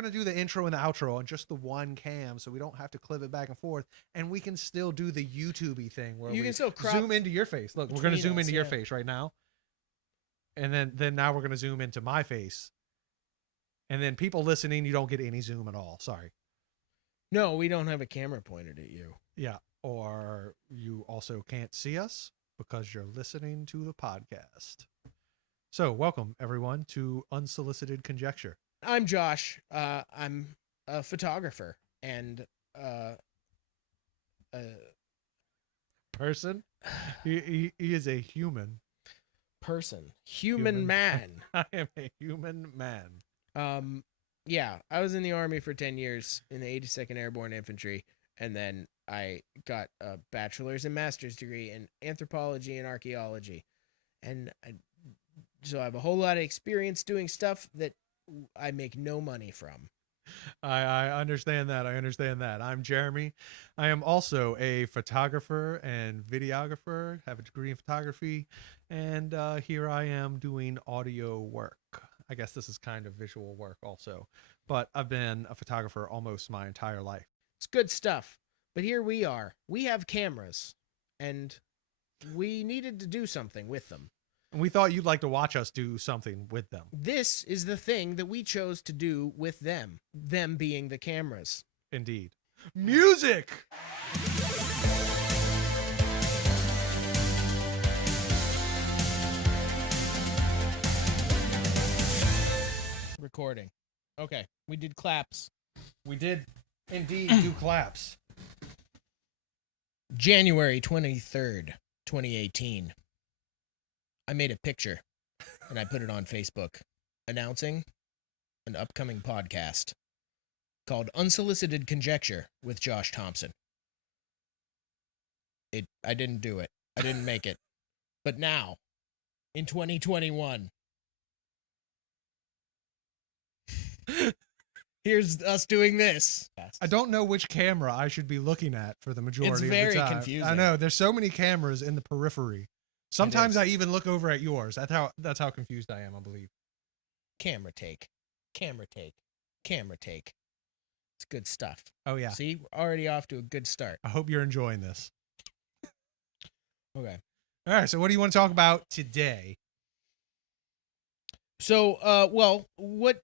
going to do the intro and the outro on just the one cam so we don't have to clip it back and forth. And we can still do the YouTube-y thing where You we can still crop zoom into your face. Look, we're going to between zoom us, into your yeah. face right now. And then now we're going to zoom into my face. And then people listening, you don't get any zoom at all. Sorry. No, we don't have a camera pointed at you. Yeah. Or you also can't see us because you're listening to the podcast. So welcome, everyone, to Unsolicited Conjecture. I'm Josh. I'm a photographer and Person? He is a human. human man. I am a human man. Yeah, I was in the Army for 10 years in the 82nd Airborne Infantry, and then I got a bachelor's and master's degree in anthropology and archaeology. And so I have a whole lot of experience doing stuff that I make no money from. I understand that. I understand that. I'm Jeremy. I am also a photographer and videographer, have a degree in photography, and here I am doing audio work. I guess this is kind of visual work also, but I've been a photographer almost my entire life. It's good stuff. But here we are. We have cameras, and we needed to do something with them. And we thought you'd like to watch us do something with them. This is the thing that we chose to do with them being the cameras. Indeed. Music! Recording. Okay, we did claps. We did indeed do claps. January 23rd, 2018. I made a picture and I put it on Facebook announcing an upcoming podcast called Unsolicited Conjecture with Josh Thompson. I didn't do it. I didn't make it. But now, in 2021, here's us doing this. I don't know which camera I should be looking at for the majority of the time. It's very confusing. I know. There's so many cameras in the periphery. Sometimes I even look over at yours. That's how confused I am, I believe. Camera take. It's good stuff. Oh, yeah. See, we're already off to a good start. I hope you're enjoying this. Okay. All right. So what do you want to talk about today? So, what?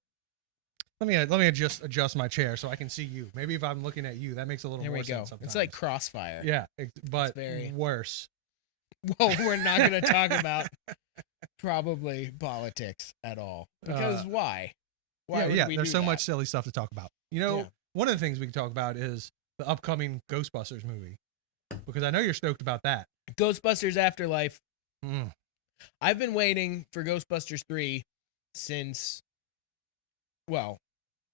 Let me just adjust my chair so I can see you. Maybe if I'm looking at you, that makes a little There more we go. sense sometimes. It's like Crossfire. Yeah, but very worse. Well, we're not going to talk about probably politics at all. Because why? Why would we there's do so that? much silly stuff to talk about. You know, Yeah. one of the things we can talk about is the upcoming Ghostbusters movie. Because I know you're stoked about that. Ghostbusters Afterlife. Mm. I've been waiting for Ghostbusters 3 since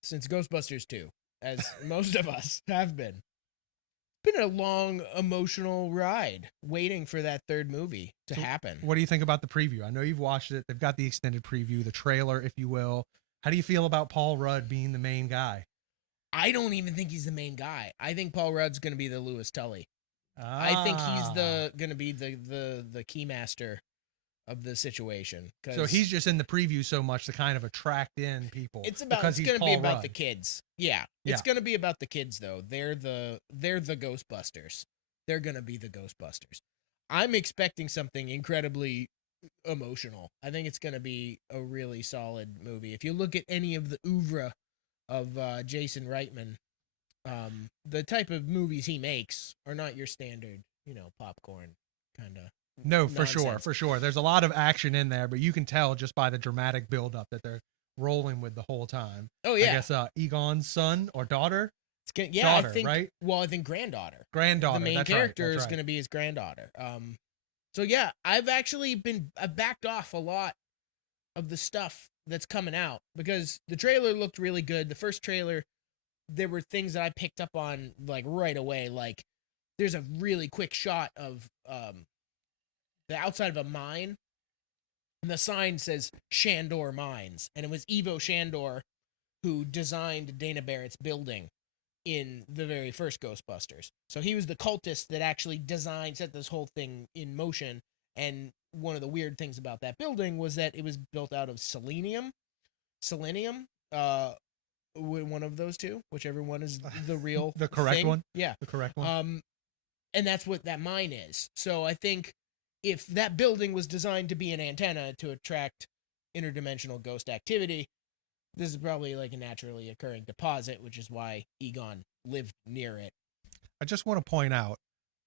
Ghostbusters 2, as most of us have been. It's been a long, emotional ride waiting for that third movie to happen. What do you think about the preview? I know you've watched it. They've got the extended preview, the trailer, if you will. How do you feel about Paul Rudd being the main guy? I don't even think he's the main guy. I think Paul Rudd's going to be the Lewis Tully. I think he's going to be the key master of the situation. So he's just in the preview so much to kind of attract in people. It's going to be about the kids. Yeah. Yeah. It's going to be about the kids though. They're the Ghostbusters. They're going to be the Ghostbusters. I'm expecting something incredibly emotional. I think it's going to be a really solid movie. If you look at any of the oeuvre of Jason Reitman, the type of movies he makes are not your standard, popcorn kind of. No, for sure. There's a lot of action in there, but you can tell just by the dramatic buildup that they're rolling with the whole time. Oh yeah. I guess Egon's son or daughter. Daughter, I think, right? Well, I think granddaughter. Granddaughter. The main that's character right, is going to be his granddaughter. So yeah, I've backed off a lot of the stuff that's coming out because the trailer looked really good. The first trailer, there were things that I picked up on like right away. Like there's a really quick shot of the outside of a mine, and the sign says Shandor Mines, and it was Ivo Shandor who designed Dana Barrett's building in the very first Ghostbusters. So he was the cultist that actually set this whole thing in motion. And one of the weird things about that building was that it was built out of selenium, one one of those two, whichever one is the real The correct thing. one. Yeah. The correct one. And that's what that mine is. So I think if that building was designed to be an antenna to attract interdimensional ghost activity, this is probably like a naturally occurring deposit, which is why Egon lived near it. I just want to point out,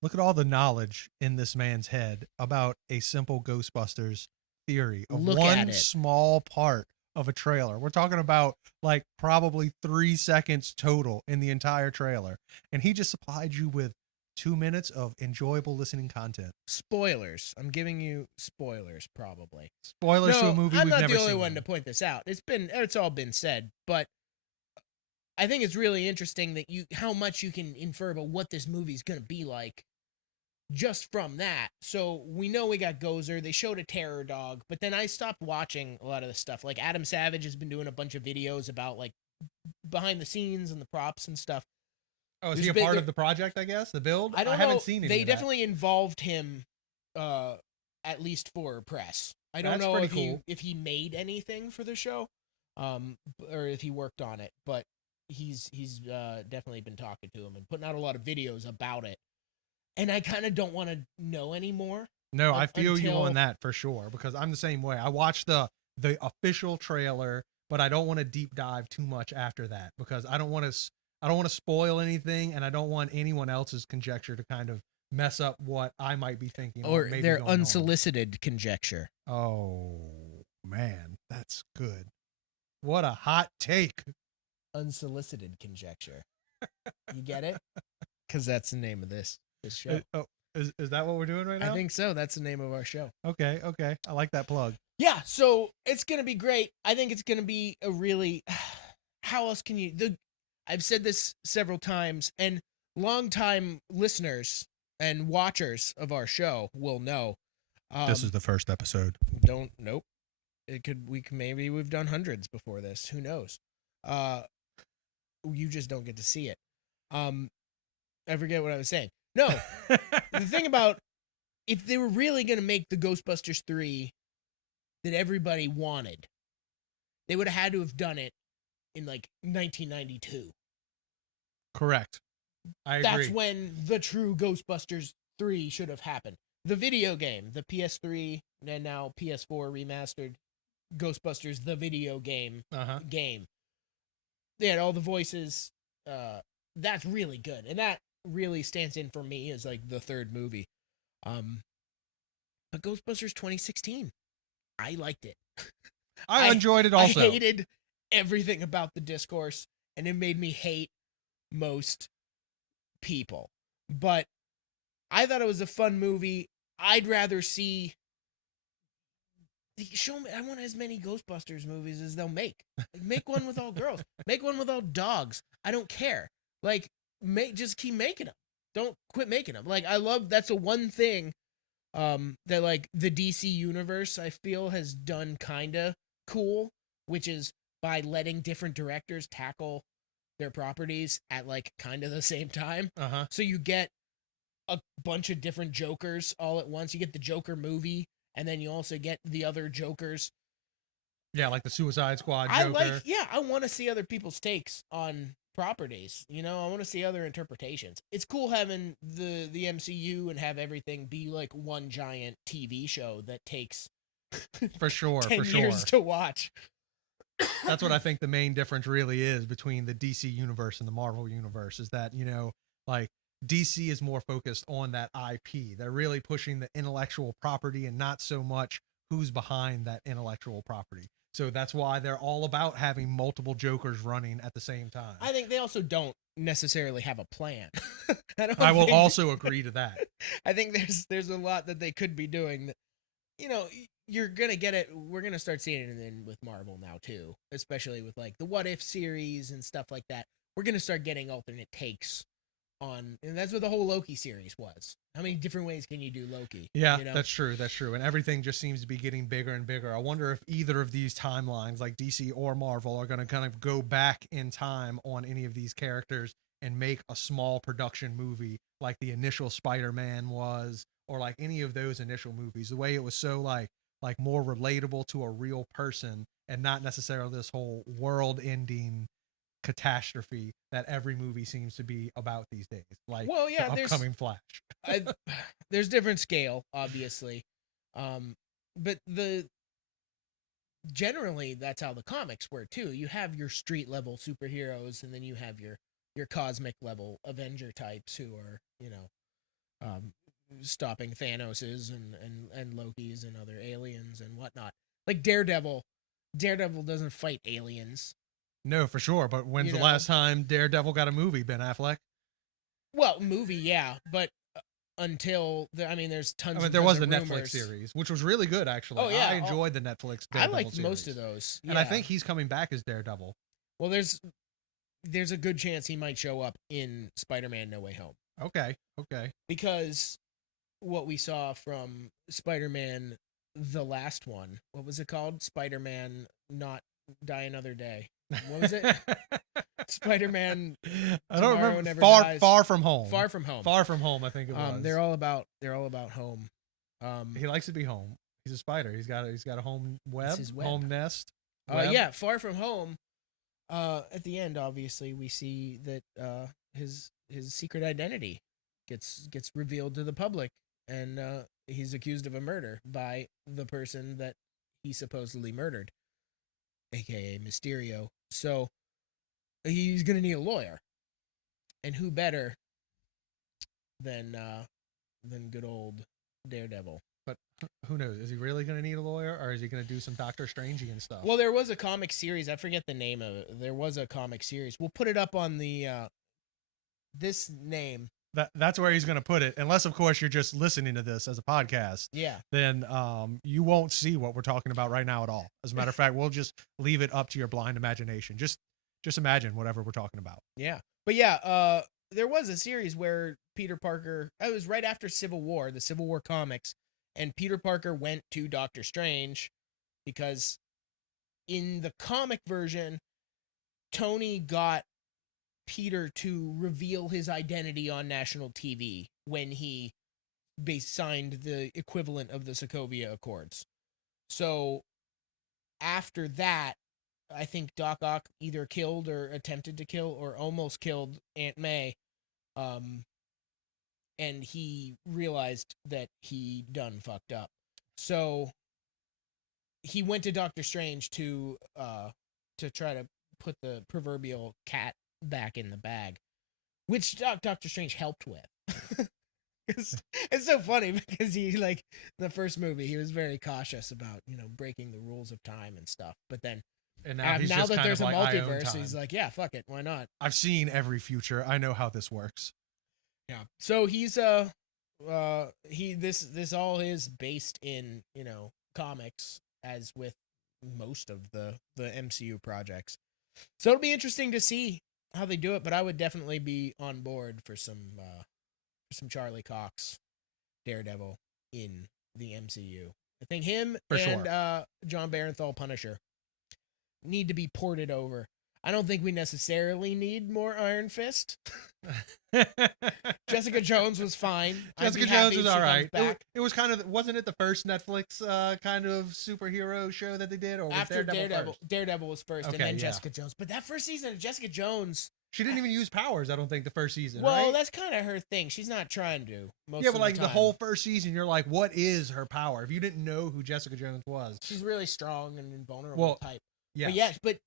look at all the knowledge in this man's head about a simple Ghostbusters theory of Look at one it. small part of a trailer. We're talking about like probably 3 seconds total in the entire trailer. And he just supplied you with 2 minutes of enjoyable listening content. Spoilers. I'm giving you spoilers, probably. Spoilers to a movie I'm we've not never the only seen. one to point this out. It's all been said, but I think it's really interesting that how much you can infer about what this movie's gonna be like just from that. So we know we got Gozer. They showed a terror dog, but then I stopped watching a lot of the stuff. Like Adam Savage has been doing a bunch of videos about like behind the scenes and the props and stuff. Oh, is he a part of the project, I guess? The build? I don't know. haven't seen any They of that. definitely involved him at least for press. I don't That's know pretty if cool. he made anything for the show, or if he worked on it, but he's definitely been talking to him and putting out a lot of videos about it. And I kind of don't want to know anymore. No, I feel you on that for sure, because I'm the same way. I watched the official trailer, but I don't want to deep dive too much after that, because I don't want to spoil anything, and I don't want anyone else's conjecture to kind of mess up what I might be thinking Or maybe their going on. unsolicited conjecture. Oh man, that's good. What a hot take. Unsolicited conjecture. You get it? Because that's the name of this show. Is that what we're doing right now? I think so. That's the name of our show. Okay. I like that plug. Yeah, so it's going to be great. I think it's going to be a really how else can you I've said this several times, and longtime listeners and watchers of our show will know. This is the first episode. Nope. Maybe we've done hundreds before this. Who knows? You just don't get to see it. I forget what I was saying. No, the thing about if they were really going to make the Ghostbusters 3 that everybody wanted, they would have had to have done it in like 1992. Correct. I agree. That's when the true Ghostbusters 3 should have happened. The video game, the PS3 and now PS4 remastered Ghostbusters, the video game game. They had all the voices. That's really good. And that really stands in for me as like the third movie. But Ghostbusters 2016, I liked it. I enjoyed it also. I hated everything about the discourse, and it made me hate most people. But I thought it was a fun movie. I'd rather see show me. I want as many Ghostbusters movies as they'll make. Make one with all girls. Make one with all dogs. I don't care. Like, just keep making them. Don't quit making them. Like, I love that's the one thing that like the DC universe I feel has done kind of cool, which is by letting different directors tackle their properties at like kind of the same time. So you get a bunch of different Jokers all at once. You get the Joker movie, and then you also get the other Jokers. Yeah, like the Suicide Squad Joker. I want to see other people's takes on properties. You know, I want to see other interpretations. It's cool having the MCU and have everything be like one giant TV show that takes for sure 10 years to watch. That's what I think the main difference really is between the DC universe and the Marvel universe, is that, you know, like DC is more focused on that IP. They're really pushing the intellectual property and not so much who's behind that intellectual property. So that's why they're all about having multiple Jokers running at the same time. I think they also don't necessarily have a plan. I will also agree to that. I think there's a lot that they could be doing that, you know, you're going to get it. We're going to start seeing it with Marvel now too, especially with like the What If series and stuff like that. We're going to start getting alternate takes on, and that's what the whole Loki series was. How many different ways can you do Loki? Yeah, you know? That's true. And everything just seems to be getting bigger and bigger. I wonder if either of these timelines, like DC or Marvel, are going to kind of go back in time on any of these characters and make a small production movie like the initial Spider-Man was, or like any of those initial movies. The way it was so like more relatable to a real person and not necessarily this whole world-ending catastrophe that every movie seems to be about these days, like Well, the yeah, upcoming Flash. there's different scale, obviously, but generally that's how the comics work too. You have your street level superheroes, and then you have your cosmic level Avenger types who are um, stopping Thanoses and Loki's and other aliens and whatnot. Like Daredevil. Daredevil doesn't fight aliens. No, for sure. But when's You the know? last time Daredevil got a movie? Ben Affleck. Well, movie, yeah, but until there's tons. I mean, And there tons was the of Netflix rumors. series, which was really good, actually. Oh yeah, I enjoyed the Netflix I Daredevil liked series. most of those. Yeah. And I think he's coming back as Daredevil. Well, there's a good chance he might show up in Spider-Man: No Way Home. Okay. Because what we saw from Spider-Man, the last one, what was it called? Spider-Man Not Die Another Day. What was it? Spider-Man I don't Tomorrow remember. Never Far Dies. From Home. Far From Home. Far From Home, I think it was. They're all about home. He likes to be home. He's a spider. He's got a home web, his web. home nest. Web. Yeah, Far From Home. At the end, obviously, we see that his secret identity gets revealed to the public, and he's accused of a murder by the person that he supposedly murdered, aka Mysterio. So he's gonna need a lawyer, and who better than good old Daredevil? But who knows? Is he really going to need a lawyer, or is he going to do some Doctor Strangey and stuff? Well, there was a comic series. I forget the name of it. There was a comic series. We'll put it up on the this name. That's where he's going to put it. Unless, of course, you're just listening to this as a podcast. Yeah. Then you won't see what we're talking about right now at all. As a matter of fact, we'll just leave it up to your blind imagination. Just imagine whatever we're talking about. Yeah. But yeah, there was a series where Peter Parker. It was right after Civil War, the Civil War comics, and Peter Parker went to Doctor Strange because in the comic version, Tony got Peter to reveal his identity on national TV when he signed the equivalent of the Sokovia Accords. So after that, I think Doc Ock either killed or attempted to kill or almost killed Aunt May. And he realized that he done fucked up. So he went to Doctor Strange to try to put the proverbial cat back in the bag, which Doctor Strange helped with. It's so funny because he, like, the first movie, he was very cautious about, breaking the rules of time and stuff. But then And now, he's now just that kind there's of a like, I own multiverse, time. he's like, yeah, fuck it, why not? I've seen every future. I know how this works. Yeah. So he's this all is based in, comics, as with most of the MCU projects. So it'll be interesting to see how they do it, but I would definitely be on board for some Charlie Cox Daredevil in the MCU. I think him For and sure. John Barenthal Punisher need to be ported over. I don't think we necessarily need more Iron Fist. Jessica Jones was fine. Jessica Jones was all right. It was kind of, wasn't it the first Netflix kind of superhero show that they did, or was After Daredevil first? Daredevil was first, and Okay, then yeah. Jessica Jones. But that first season of Jessica Jones, She didn't even use powers, I don't think, the first season, well, right? that's kind of her thing. She's not trying to. Yeah, but like the the time. whole first season, you're like, what is her power? If you didn't know who Jessica Jones was. She's really strong and invulnerable type. Yes. But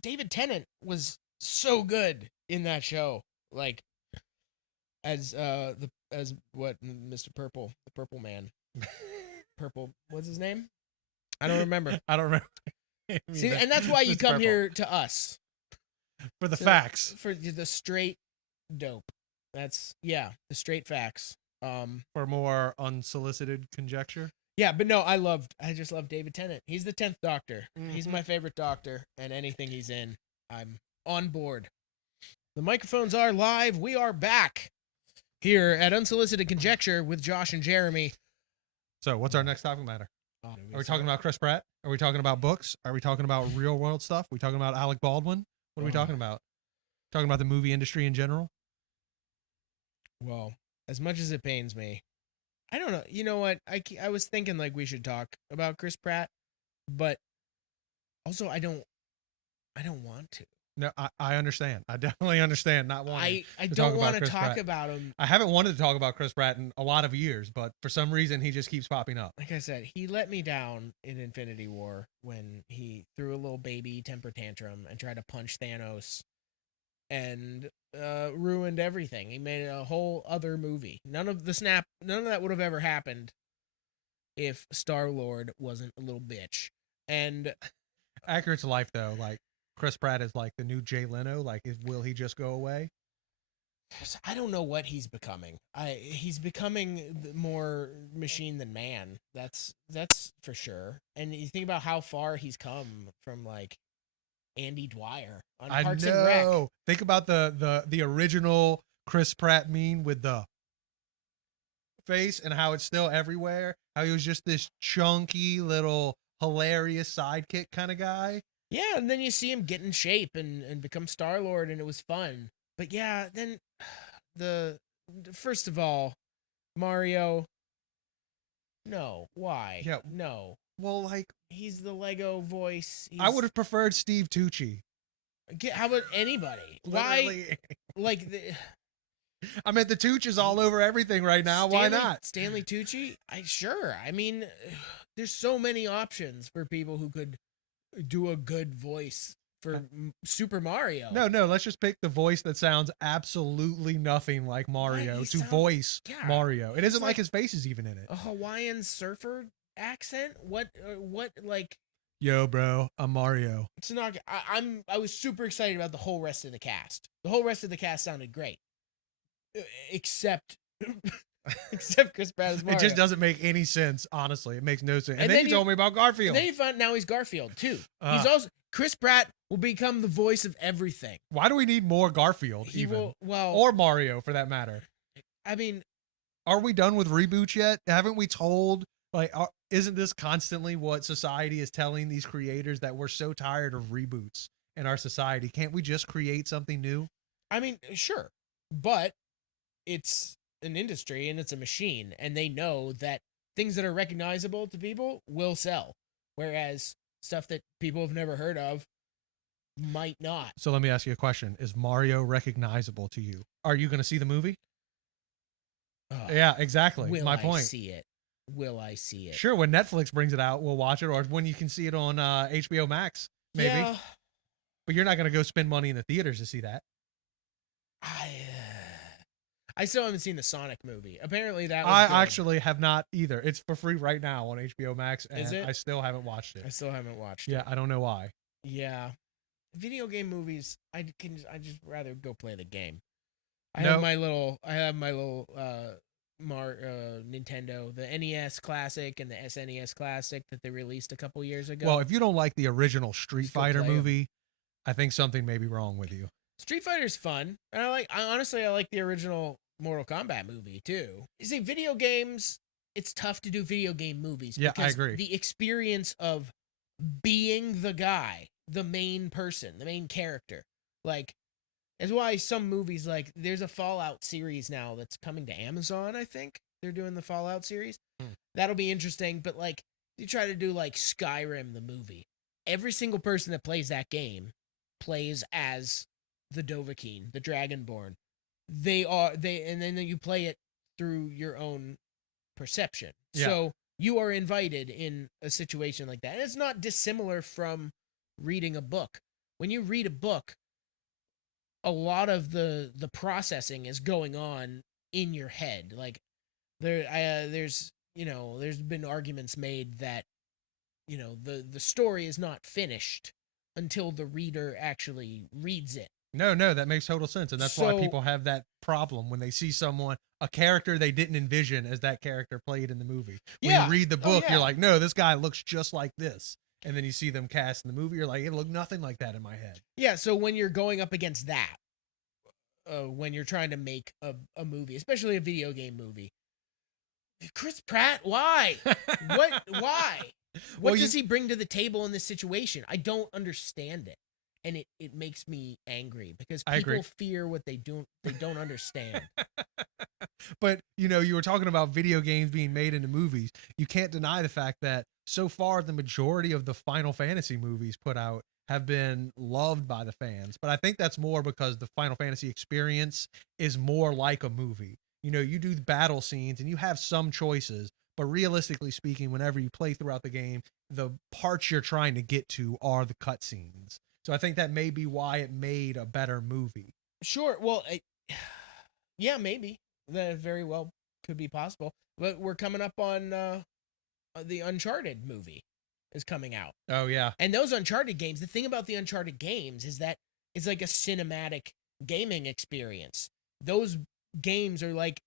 David Tennant was so good in that show, like as what Mr. Purple, the Purple Man, Purple. What's his name? I don't remember. I don't remember. See, and that's why you Mr. come Purple. here to us For the facts. for the straight dope. That's the straight facts. For more unsolicited conjecture. Yeah, but no, I just love David Tennant. He's the 10th Doctor. He's my favorite Doctor, and anything he's in, I'm on board. The microphones are live. We are back here at Unsolicited Conjecture with Josh and Jeremy. So, what's our next topic matter? Are we talking about Chris Pratt? Are we talking about books? Are we talking about real world stuff? Are we talking about Alec Baldwin? What are we talking about? Talking about the movie industry in general? Well, as much as it pains me, I don't know. You know what? I was thinking like we should talk about Chris Pratt, but also I don't I don't want to. No, I understand. I definitely understand not wanting I to talk don't about want to Chris talk Pratt. about him. I haven't wanted to talk about Chris Pratt in a lot of years, but for some reason he just keeps popping up. Like I said, he let me down in Infinity War when he threw a little baby temper tantrum and tried to punch Thanos and ruined everything. He made a whole other movie. None of that would have ever happened if Star-Lord wasn't a little bitch. And Accurate to life though, like Chris Pratt is like the new Jay Leno. Like, will he just go away? I don't know what he's becoming. He's becoming more machine than man. That's for sure. And you think about how far he's come from like Andy Dwyer on I Parks and Rec. know. Think about the original Chris Pratt meme with the face and how it's still everywhere. How he was just this chunky little hilarious sidekick kind of guy. Yeah, and then you see him get in shape and become Star-Lord, and it was fun. But yeah, then the first of all, Mario. No, why? Yeah. No, Well, like he's the Lego voice. I would have preferred Steve Tucci. How about anybody? Literally. Why? Like I mean, the Tooch is all over everything right now. Why not? Stanley Tucci? Sure. I mean, there's so many options for people who could do a good voice for Super Mario. No. Let's just pick the voice that sounds absolutely nothing like Mario to voice Mario. It isn't like his face is even in it. A Hawaiian surfer accent? What? Like? Yo, bro, I'm Mario. It's not. I was super excited about the whole rest of the cast. The whole rest of the cast sounded great, except Chris Pratt as Mario. It just doesn't make any sense, honestly. It makes no sense. And then you told me about Garfield. And then you find now he's Garfield too. He's also Chris Pratt will become the voice of everything. Why do we need more Garfield? Or Mario for that matter. I mean, are we done with reboots yet? Haven't we told? Like, isn't this constantly what society is telling these creators, that we're so tired of reboots in our society? Can't we just create something new? I mean, sure, but it's an industry and it's a machine, and they know that things that are recognizable to people will sell, whereas stuff that people have never heard of might not. So let me ask you a question. Is Mario recognizable to you? Are you going to see the movie? Yeah, exactly. My point. Will I see it? Sure, when Netflix brings it out, we'll watch it, or when you can see it on HBO Max, maybe. Yeah. But you're not going to go spend money in the theaters to see that. I still haven't seen the Sonic movie. Apparently that was good. Actually have not either. It's for free right now on HBO Max, and I still haven't watched it. I still haven't watched it. Yeah, I don't know why. Yeah. Video game movies, I just rather go play the game. I have my little Nintendo, the NES Classic and the SNES Classic that they released a couple years ago. Well, if you don't like the original Street Fighter movie, I think something may be wrong with you. Street Fighter's fun. And I like the original Mortal Kombat movie too. You see, video games, it's tough to do video game movies. Yeah, I agree. The experience of being the guy, the main person, the main character. Like, that's why some movies, like, there's a Fallout series now that's coming to Amazon, I think. They're doing the Fallout series. That'll be interesting, but, like, you try to do, like, Skyrim, the movie. Every single person that plays that game plays as the Dovahkiin, the Dragonborn. And then you play it through your own perception. Yeah. So you are invited in a situation like that. And it's not dissimilar from reading a book. When you read a book, a lot of the processing is going on in your head. Like there's been arguments made that, the story is not finished until the reader actually reads it. No, that makes total sense. And that's why people have that problem when they see a character they didn't envision as that character played in the movie. When you read the book, you're like, no, this guy looks just like this. And then you see them cast in the movie, you're like, it looked nothing like that in my head. Yeah, so when you're going up against that, when you're trying to make a movie, especially a video game movie, Chris Pratt, why? Why? What does he bring to the table in this situation? I don't understand it. And it makes me angry because people fear what they don't understand. But, you were talking about video games being made into movies. You can't deny the fact that so far the majority of the Final Fantasy movies put out have been loved by the fans. But I think that's more because the Final Fantasy experience is more like a movie. You do battle scenes and you have some choices, but realistically speaking, whenever you play throughout the game, the parts you're trying to get to are the cutscenes. So I think that may be why it made a better movie. Sure. Well, yeah, maybe that very well could be possible. But we're coming up on the Uncharted movie is coming out. Oh yeah. And those Uncharted games, the thing about the Uncharted games is that it's like a cinematic gaming experience. Those games are like,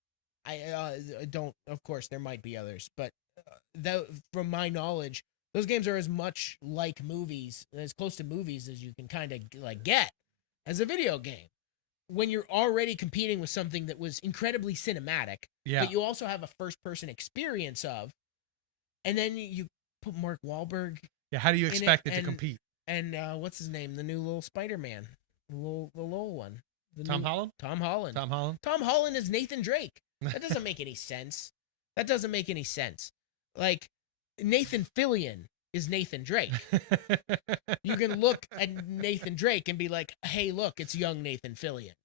I don't, of course, there might be others, but from my knowledge, those games are as much like movies, as close to movies as you can kind of like get as a video game. When you're already competing with something that was incredibly cinematic, Yeah. but you also have a first person experience of, and then you put Mark Wahlberg. Yeah. How do you expect it to compete? And what's his name? The new little Spider-Man, the little one. Tom Holland. Tom Holland. Tom Holland. Tom Holland is Nathan Drake. That doesn't make any sense. That doesn't make any sense. Like Nathan Fillion is Nathan Drake. You can look at Nathan Drake and be like, "Hey, look, it's young Nathan Fillion."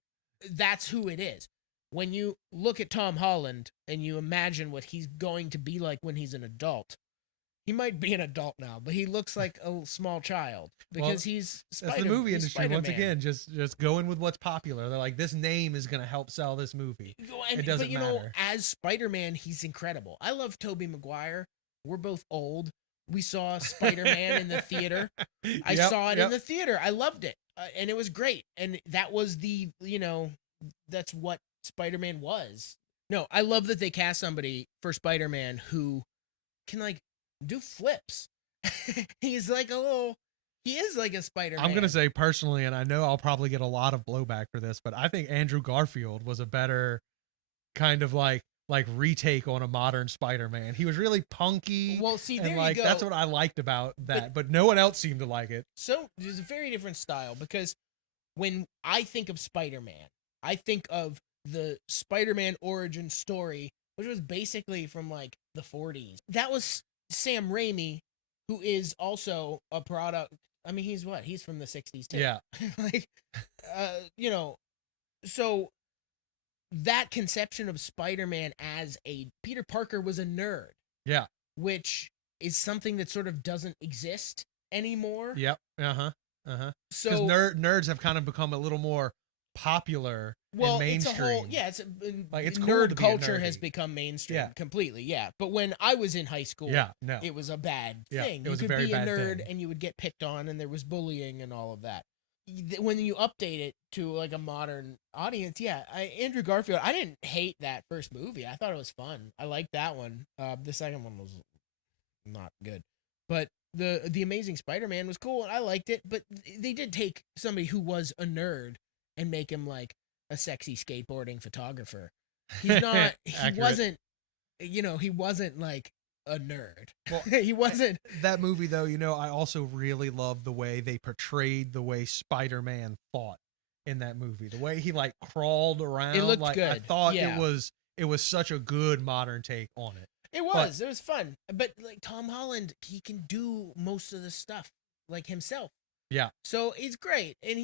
That's who it is. When you look at Tom Holland and you imagine what he's going to be like when he's an adult, he might be an adult now, but he looks like a small child because he's That's the movie industry once again, just going with what's popular. They're like, this name is going to help sell this movie. It doesn't matter. As Spider-Man, he's incredible. I love Tobey Maguire. We're both old. We saw Spider-Man in the theater. I saw it in the theater. I loved it. And it was great. And that was that's what Spider-Man was. No, I love that they cast somebody for Spider-Man who can like do flips. He is like a Spider-Man. I'm going to say personally, and I know I'll probably get a lot of blowback for this, but I think Andrew Garfield was a better kind of like retake on a modern Spider-Man. He was really punky. Well, see, there and you go. That's what I liked about that, but no one else seemed to like it. So there's a very different style because when I think of Spider-Man, I think of the Spider-Man origin story, which was basically from like the 40s. That was Sam Raimi, who is also a product. I mean, he's from the 60s too. Yeah. So that conception of Spider-Man as a Peter Parker was a nerd. Yeah. Which is something that sort of doesn't exist anymore. Yep. So because nerds have kind of become a little more popular and mainstream. It's cool nerd culture has become mainstream completely. Yeah. But when I was in high school, it was a bad thing. It was you could a very be a bad nerd thing. and you would get picked on and there was bullying and all of that. When you update it to like a modern audience, Andrew Garfield, I didn't hate that first movie. I thought it was fun. I liked that one. The second one was not good, but the Amazing Spider-Man was cool and I liked it. But they did take somebody who was a nerd and make him like a sexy skateboarding photographer. He's not. He wasn't. He wasn't like a nerd. Well, he wasn't. That movie though, I also really loved the way they portrayed the way Spider-Man fought in that movie. The way he like crawled around. It looked good. I thought it was such a good modern take on it. It was fun. But like Tom Holland, he can do most of the stuff like himself. Yeah. So he's great. And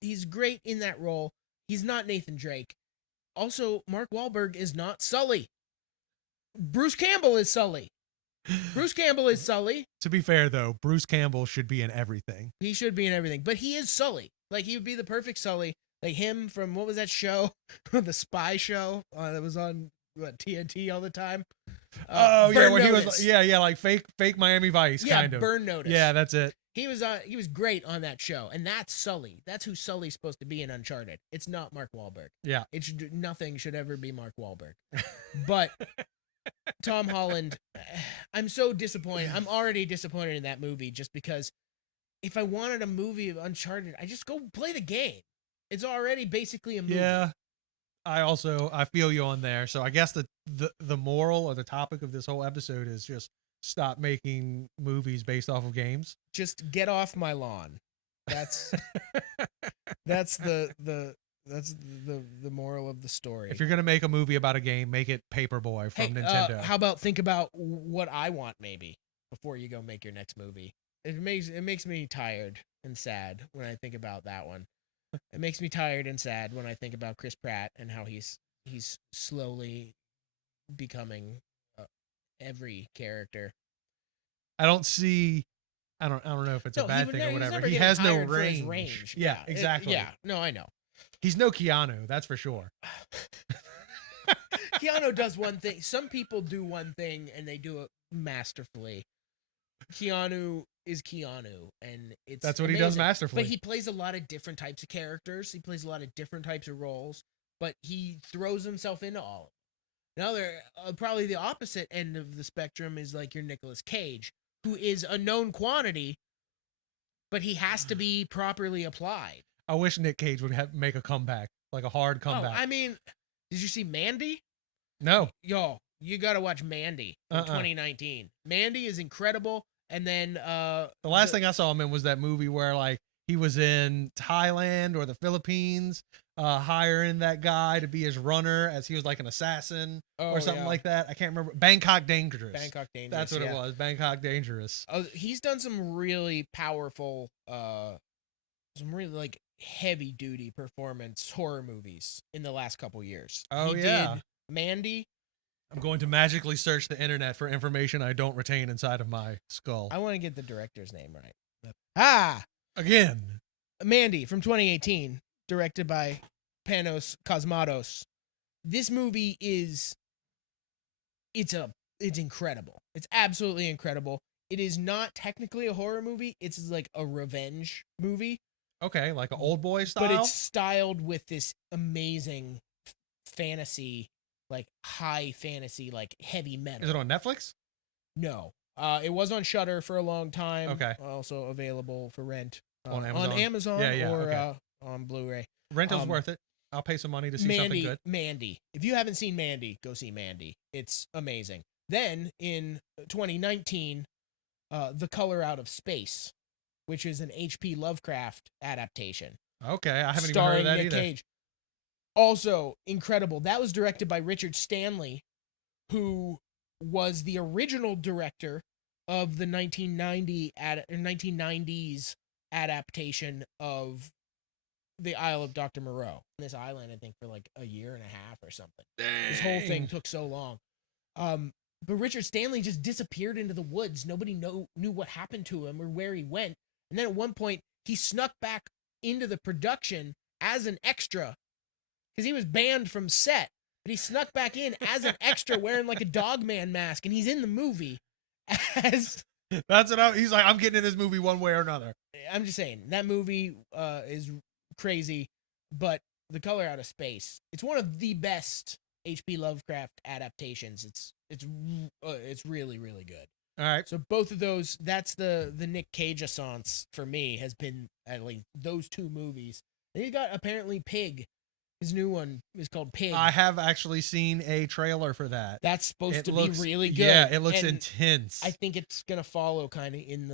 he's great in that role. He's not Nathan Drake. Also, Mark Wahlberg is not Sully. Bruce Campbell is Sully. Bruce Campbell is Sully. To be fair though, Bruce Campbell should be in everything. He should be in everything. But he is Sully. Like he would be the perfect Sully. Like him from what was that show? The spy show that was on TNT all the time. He was like fake Miami Vice kind of. Burn Notice. Yeah, that's it. He was great on that show, and that's Sully. That's who Sully's supposed to be in Uncharted. It's not Mark Wahlberg. Yeah, nothing should ever be Mark Wahlberg. But Tom Holland, I'm so disappointed. I'm already disappointed in that movie just because if I wanted a movie of Uncharted, I just go play the game. It's already basically a movie. Yeah. I feel you on there. So I guess the moral or the topic of this whole episode is just stop making movies based off of games. Just get off my lawn. That's the moral of the story. If you're gonna make a movie about a game, make it Paperboy from Nintendo. How about think about what I want maybe before you go make your next movie? it makes me tired and sad when I think about that one. It makes me tired and sad when I think about Chris Pratt and how he's slowly becoming uh, every character. I don't see. I don't know if it's a No, he bad would thing or never. He's whatever. never He getting has no hired for his range. range. Yeah, exactly. Yeah. No, I know. He's no Keanu, that's for sure. Keanu does one thing. Some people do one thing and they do it masterfully. Keanu is Keanu, and it's That's what he amazing. does masterfully. But he plays a lot of different types of characters. He plays a lot of different types of roles, but he throws himself into all of them. Now, they're probably the opposite end of the spectrum is like your Nicolas Cage, who is a known quantity, but he has to be properly applied. I wish Nick Cage would make a comeback, like a hard Oh, comeback. I mean, did you see Mandy? No. Yo, you got to watch Mandy from 2019. Mandy is incredible. And then the last thing I saw him in was that movie where like he was in Thailand or the Philippines, hiring that guy to be his runner as he was like an assassin or something like that. I can't remember. Bangkok Dangerous. Bangkok Dangerous. That's what it was. Bangkok Dangerous. He's done some really powerful, some really like heavy duty performance horror movies in the last couple years. Oh, he yeah. did Mandy. I'm going to magically search the internet for information I don't retain inside of my skull. I want to get the director's name right. Again. Mandy from 2018, directed by Panos Cosmatos. This movie is it's incredible. It's absolutely incredible. It is not technically a horror movie. It's like a revenge movie. Okay, like an old boy style. But it's styled with this amazing fantasy, like high fantasy, like heavy metal. Is it on Netflix? No. It was on Shudder for a long time. Okay. Also available for rent on Amazon, or on Blu-ray. Rental's worth it. I'll pay some money to see something good. Mandy. If you haven't seen Mandy, go see Mandy. It's amazing. Then in 2019, The Color Out of Space, which is an H.P. Lovecraft adaptation. Okay, I haven't even heard of that Nick either. Cage. Also incredible. That was directed by Richard Stanley, who was the original director of the 1990s adaptation of The Isle of Dr. Moreau. This island, I think, for like a year and a half or something. Dang. This whole thing took so long. But Richard Stanley just disappeared into the woods. Nobody knew what happened to him or where he went. And then at one point, he snuck back into the production as an extra because he was banned from set. But he snuck back in as an extra wearing like a Dogman mask, and he's in the movie as... That's what he's like, I'm getting in this movie one way or another. I'm just saying, that movie is crazy, but The Color Out of Space, it's one of the best H.P. Lovecraft adaptations. It's really, really good. All right. So both of those, that's the Nick Cage assance for me, has been at least those two movies. And he's got apparently Pig. His new one is called Pig. I have actually seen a trailer for that. That's supposed to be really good. Yeah, it looks and intense. I think it's gonna follow kind of in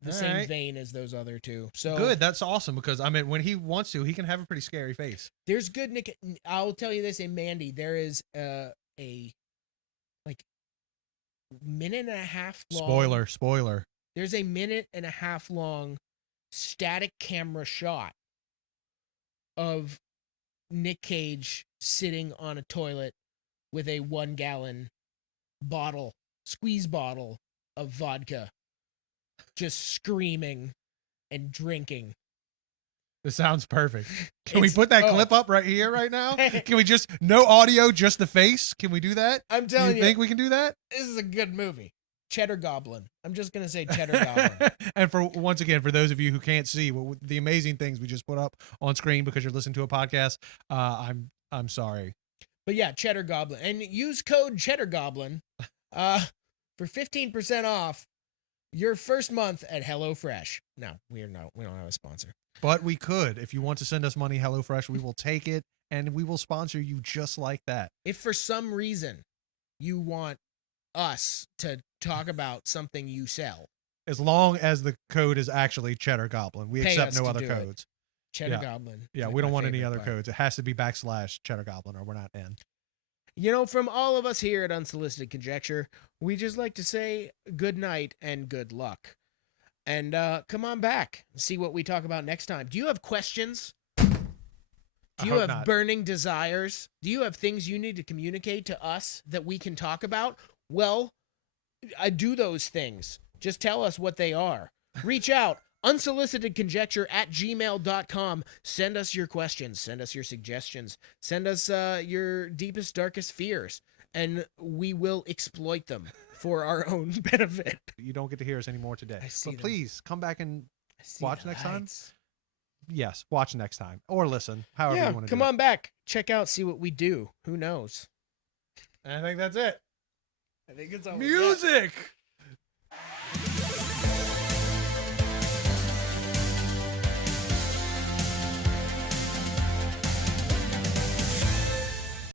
the same vein as those other two. So good. That's awesome because I mean, when he wants to, he can have a pretty scary face. There's good Nick. I'll tell you this: in Mandy, there is a like minute and a half long. Spoiler. There's a minute and a half long static camera shot of Nick Cage sitting on a toilet with a 1-gallon squeeze bottle of vodka, just screaming and drinking. This sounds perfect. Can we put that clip up right here, right now? Can we just, no audio, just the face? Can we do that? I'm telling you. Think we can do that? This is a good movie. Cheddar Goblin. I'm just going to say Cheddar Goblin. And once again, for those of you who can't see the amazing things we just put up on screen because you're listening to a podcast, I'm sorry. But yeah, Cheddar Goblin. And use code Cheddar Goblin for 15% off your first month at HelloFresh. No, we don't have a sponsor. But we could. If you want to send us money, HelloFresh, we will take it and we will sponsor you just like that. If for some reason you want us to talk about something you sell, as long as the code is actually Cheddar Goblin, we accept no other codes. Cheddar Goblin. Yeah, we don't want any other codes. It has to be / Cheddar Goblin or we're not in. You know, from all of us here at Unsolicited Conjecture, we just like to say good night and good luck. And come on back and see what we talk about next time. Do you have questions? Do I you hope have not. burning desires? Do you have things you need to communicate to us that we can talk about? Well, I do those things. Just tell us what they are. Reach out. Unsolicitedconjecture@gmail.com. Send us your questions. Send us your suggestions. Send us your deepest, darkest fears. And we will exploit them for our own benefit. You don't get to hear us anymore today. I see But them. please come back and I see watch the next time. lights. yes, watch next time or listen, however Yeah, you want to come do on back. Check out, see what we do. Who knows? it. And I think that's it. I think it's all we got. Music.